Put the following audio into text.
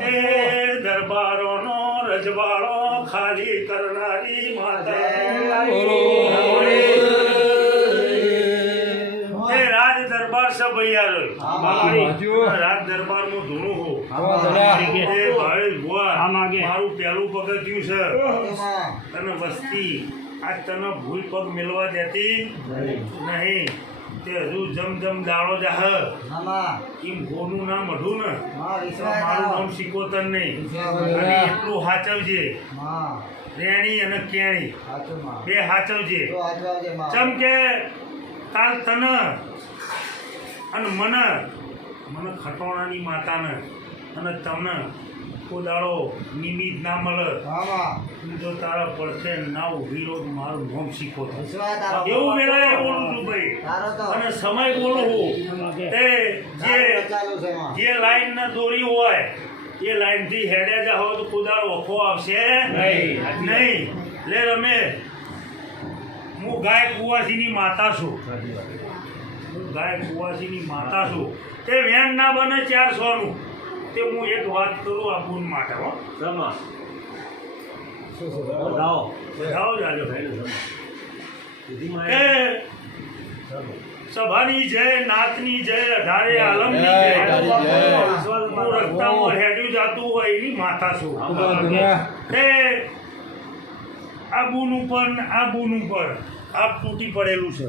એ દરબારોનો રજવાડો ખાલી કરનારી માતા એ રાજ દરબાર સબ રાજ દરબાર નું ધૂણું હો મારું પહેલું પગથિયું છે તને વસ્તી આજ તને ભૂલ પગ મેળવા દેતી નહીં તે હજુ જમ દાડો જાહ એમ ગોનું નામ અઢું ને મારું નામ સિકોતર નહીં અને એટલું હાચવજે રેણી અને કેણી બે હાચવજે ચમ કે કાલ તને અને મને ખટોણાની માતાને અને તમને કોદાળો નિમિત ના મળે જો તારા પડખે ના ઉભી રહો મારું નામ શીખો એવું વેળાએ બોલું છું ભાઈ અને સમય બોલું હું તે જે લાઈન ના દોરી હોય એ લાઈન થી હેડે જાઓ તો કોદાળો ઓખો આવશે નહીં લે રમે હું ગાય કુવાસીની માતા છું તે વેણ ના બને 400 નું તે હું એક વાત કરું આ ગુણ માટે હો સભાની જય નાથની જય અઢારે આલમની જય રસ્તામાં હેડ્યું જાતું હોય એની માતા છું તે આ બુન ઉપર આ તૂટી પડેલું છે